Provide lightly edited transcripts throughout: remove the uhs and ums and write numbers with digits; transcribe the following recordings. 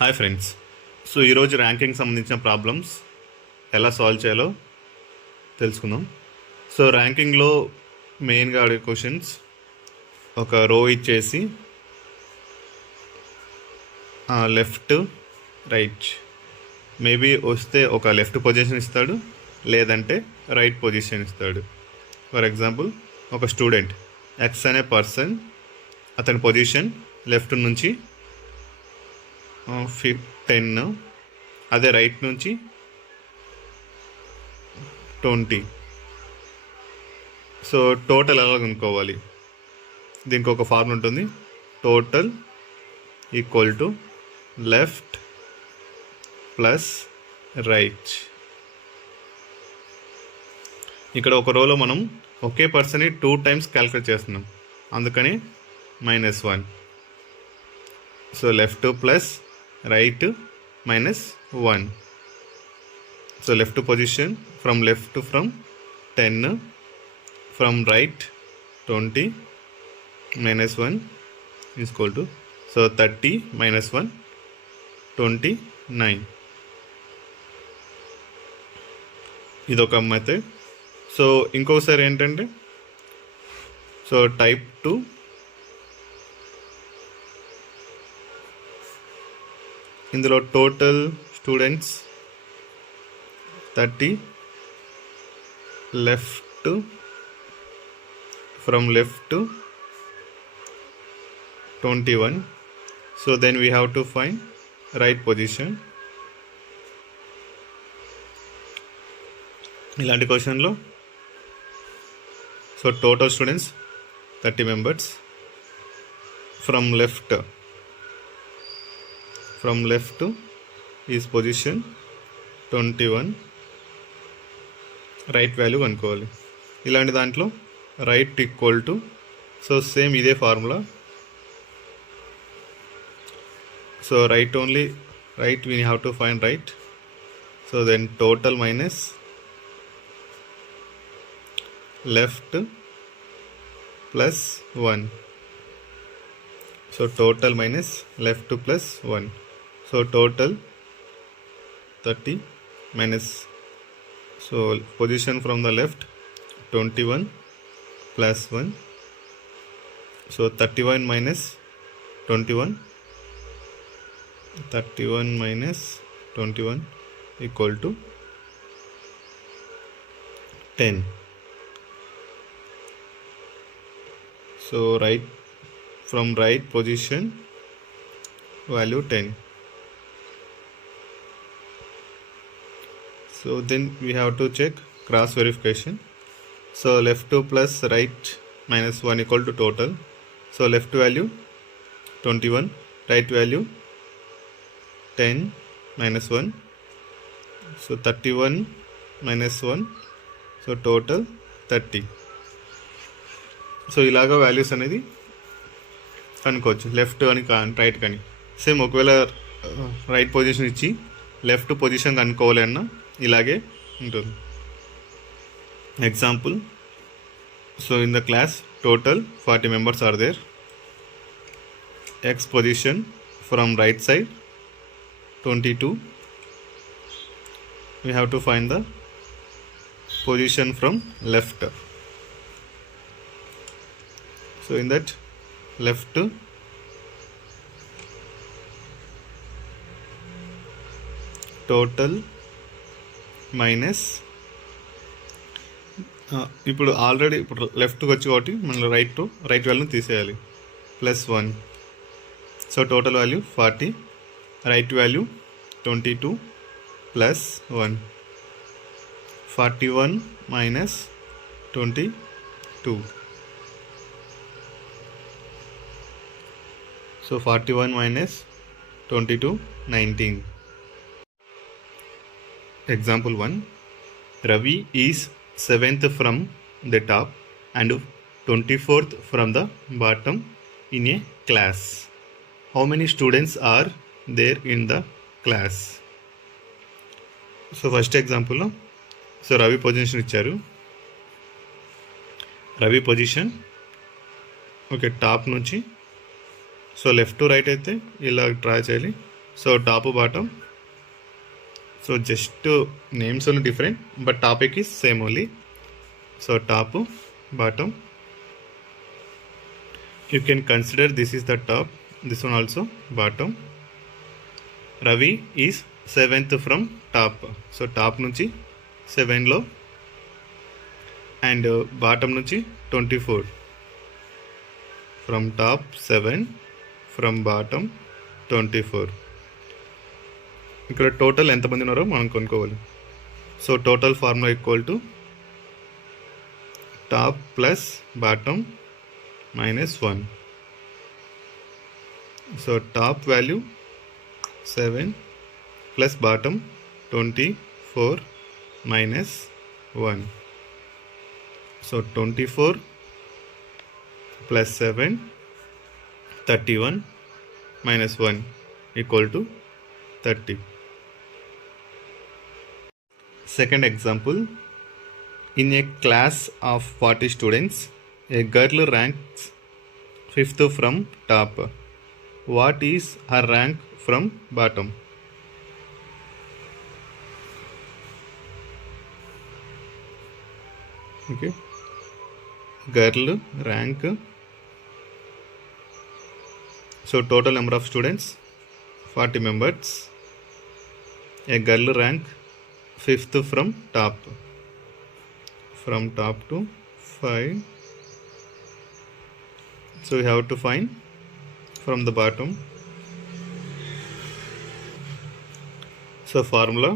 Hi friends. So ఈరోజు ర్యాంకింగ్ సంబంధించిన ప్రాబ్లమ్స్ ఎలా సాల్వ్ చేయాలో తెలుసుకుందాం. సో ర్యాంకింగ్లో మెయిన్గా అడిగే క్వశ్చన్స్, ఒక రో ఇచ్చేసి లెఫ్ట్ రైట్ మేబీ వస్తే ఒక లెఫ్ట్ పొజిషన్ ఇస్తాడు, లేదంటే రైట్ పొజిషన్ ఇస్తాడు. ఫర్ ఎగ్జాంపుల్, ఒక స్టూడెంట్ ఎక్స్ అనే పర్సన్, అతని పొజిషన్ లెఫ్ట్ నుంచి 10, అదే రైట్ నుంచి 20. సో టోటల్ ఎలా కనుక్కోవాలి? దీనికి ఒక ఫార్ములా ఉంటుంది. Total equal to left plus right. ఇక్కడ ఒక రోలో మనం ఒకే పర్సన్ని 2 టైమ్స్ క్యాలిక్యులేట్ చేస్తున్నాం, అందుకని -1. So left plus right minus 1. So left position from left from 10, from right 20 minus 1 is equal to, so 30 minus 1 29. ఇదొక మెథడ్. సో ఇంకోసారి ఏంటంటే, సో టైప్ 2, ఇందులో total students 30, left from left 21. So then we have to find right position. ఇలాంటి క్వశ్చన్లో so total students 30 members, from left is position 21, right value కనుక్కోవాలి. ఇలాంటి దాంట్లో right equal to, so same ఇదే formula. So right only, right we have to find right. So then total minus left plus 1. So total minus left plus 1. So total 30 minus, so position from the left 21 plus 1. So 31 minus 21, 31 minus 21 equal to 10. So right, from right position value 10. So then we have to check cross verification. So left 2 plus right minus 1 equal to total. So left value 21, right value 10 minus 1. So 31 minus 1, so total 30. So ఇలాగా values అనేది కనుక్కోవచ్చు, left అని right కానీ. Same ఒకవేళ right position ఇచ్చి left position కనుక్కోవాలి అన్న ఇలాగే ఉంటుంది. Example, so in the class total 40 members are there. X position from right side 22. We have to find the position from left. So in that left total minus, ఇప్పుడు already ఇప్పుడు లెఫ్ట్కి వచ్చి కాబట్టి మనం రైట్ వాల్యూని తీసేయాలి, plus 1. So total value 40, right value 22 ప్లస్ 1. 41 మైనస్ 22. సో 41 మైనస్ 22 19. Example 1. Ravi is 7th from the top and 24th from the bottom in a class. How many students are there in the class? So first example, so Ravi position ఇచ్చారు. Ravi position okay top నుంచి so left to right అయితే ఇలా డ్రా చేయాలి. So top bottom. So just names only different, but topic is same only. So top, bottom. You can consider this is the top, this one also bottom. Ravi is 7th from top. So top నుంచి 7లో and bottom నుంచి 24. From top 7, from bottom 24. ఇక్కడ టోటల్ ఎంతమంది ఉన్నారో మనం కొనుక్కోవాలి. So total formula equal to top plus bottom -1. So top value 7 plus bottom 24 -1. సో 24 ప్లస్ 7 31 -1 equal to 30. Second example, in a class of 40 students, a girl ranks 5th from top. What is her rank from bottom? Okay, girl rank. So total number of students 40 members. A girl rank 5th from top to 5. So you have to find from the bottom. So formula,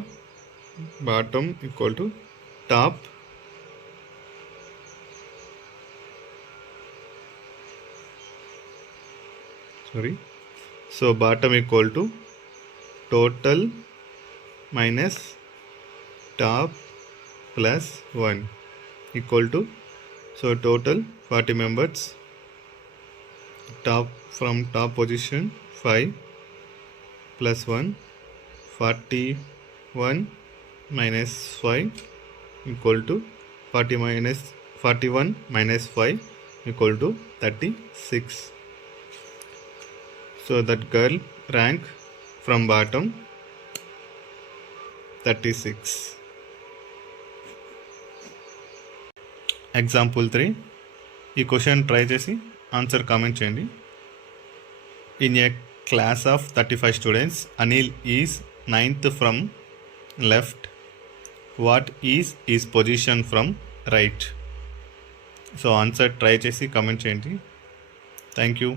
bottom equal to top so bottom equal to total minus top plus 1 equal to, so total 40 members, top from top position 5 plus 1, 41 minus 5 equal to 41 minus 5 equal to 36. So that girl rank from bottom 36. Example 3. ఈ question try చేసి answer comment చేయండి. In a class of 35 స్టూడెంట్స్, Anil is 9th from left. What is position from right? So answer try చేసి కామెంట్ చేయండి. Thank you.